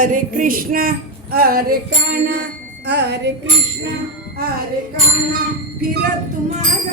हरे कृष्णा हरे काना हरे कृष्णा हरे काना फिर तुम्हारा